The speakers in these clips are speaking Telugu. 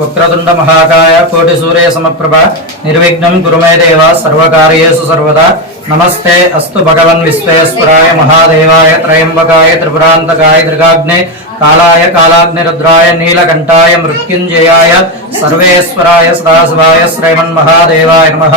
వక్రతుండ మహాకాయ కోటి సూర్య సమప్రభ నిర్విఘ్నం గురుమే దేవ సర్వకార్యేషు సర్వదా. నమస్తే అస్తు భగవన్ విశ్వేశ్వరాయ మహాదేవాయ త్రయంబకాయ త్రిపురాంతకాయ త్రిగాగ్నే కాళాయ కాళాగ్నిరుద్రాయ నీలకంఠాయ మృత్యుంజయాయ సర్వేశ్వరాయ సదాశివాయ శ్రీమన్ మహాదేవాయ నమ.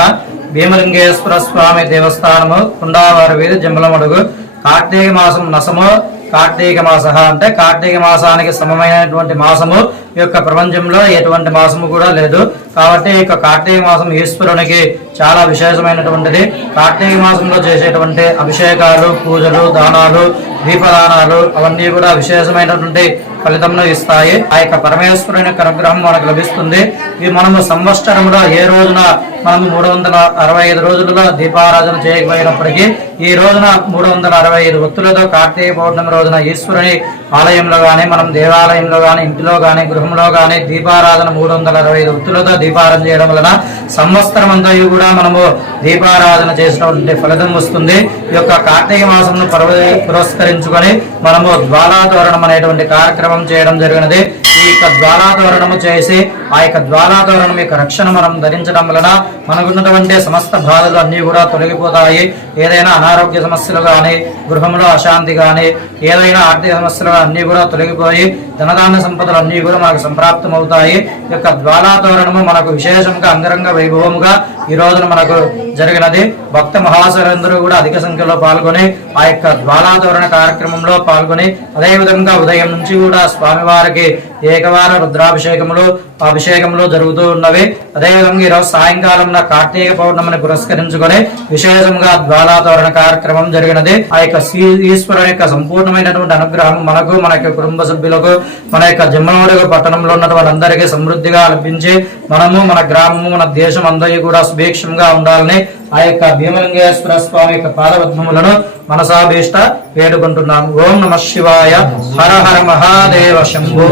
భీమలింగేశ్వర స్వామి దేవస్థానము కుండావారి వీధి జంబలమడుగు కార్తీక మాసం నసము కార్తీక మాస అంటే కార్తీక మాసానికి సమమైనటువంటి మాసము. ఈ యొక్క ప్రపంచంలో ఎటువంటి మాసము కూడా లేదు. కాబట్టి ఈ యొక్క కార్తీక మాసం ఈశ్వరునికి చాలా విశేషమైనటువంటిది. కార్తీక మాసంలో చేసేటువంటి అభిషేకాలు పూజలు దానాలు దీపదానాలు అవన్నీ కూడా విశేషమైనటువంటి ఫలితంను ఇస్తాయి. ఆ యొక్క పరమేశ్వరుని యొక్క అనుగ్రహం మనకు లభిస్తుంది. ఇది మనము సంవత్సరంలో ఏ రోజున మనము మూడు వందల అరవై ఐదు రోజులలో దీపారాధన చేయకపోయినప్పటికీ ఈ రోజున మూడు వందల అరవై ఐదు ఒత్తులతో కార్తీక పౌర్ణమి రోజున ఈశ్వరుని ఆలయంలో కానీ మనం దేవాలయంలో కానీ ఇంటిలో కానీ గృహంలో కానీ దీపారాధన మూడు వందల అరవై ఐదు ఒత్తులతో దీపారాధన చేయడం వలన సంవత్సరం అంతా కూడా మనము దీపారాధన చేసినటువంటి ఫలితం వస్తుంది. ఈ యొక్క కార్తీక మాసంను పర్వ పురస్కరించుకొని మనము జ్వాలాతోరణం అనేటువంటి కార్యక్రమం చేయడం జరిగినది. ఈ యొక్క జ్వాలాతోరణము చేసి ఆ యొక్క జ్వాలాతోరణం యొక్క రక్షణ మనం ధరించడం వలన మనకున్నటువంటి సమస్త బాధలు అన్నీ కూడా తొలగిపోతాయి. ఏదైనా అనారోగ్య సమస్యలు కానీ గృహంలో అశాంతి కానీ ఏదైనా ఆర్థిక సమస్యలు అన్నీ కూడా తొలగిపోయి ధనదాన సంపదలన్నీ కూడా మనకు సంప్రాప్తం అవుతాయి ఈ యొక్క జ్వాలాతోరణము మనకు విశేషంగా అంగరంగ వైభవముగా ఈ రోజున మనకు జరిగినది. భక్త మహాశరందరూ కూడా అధిక సంఖ్యలో పాల్గొని ఆ యొక్క జ్వాలాతోరణ కార్యక్రమంలో పాల్గొని అదేవిధంగా ఉదయం నుంచి కూడా స్వామివారికి ఏకవార రుద్రాభిషేకములు అభిషేకంలో జరుగుతూ ఉన్నవి. అదేవిధంగా ఈరోజు సాయంకాలం కార్తీక పౌర్ణమిని పురస్కరించుకొని విశేషంగా జ్వాలాతోరణ కార్యక్రమం జరిగినది. ఆ యొక్క శ్రీ- ఈశ్వరుని యొక్క సంపూర్ణమైనటువంటి అనుగ్రహం మనకు మన యొక్క కుటుంబ సభ్యులకు మన యొక్క జమ్మనోడుగు పట్టణంలో ఉన్నటువంటి అందరికీ సమృద్ధిగా లభించి మనము మన గ్రామము మన దేశం అందరికీ కూడా సుభిక్షంగా ఉండాలని ఆ యొక్క భీమలింగేశ్వర స్వామి యొక్క పాదపద్మములను మనసాభీష్ట వేడుకుంటున్నాం ఓం నమ శివాయ. హర హర మహాదేవ శంభో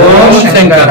శంకర.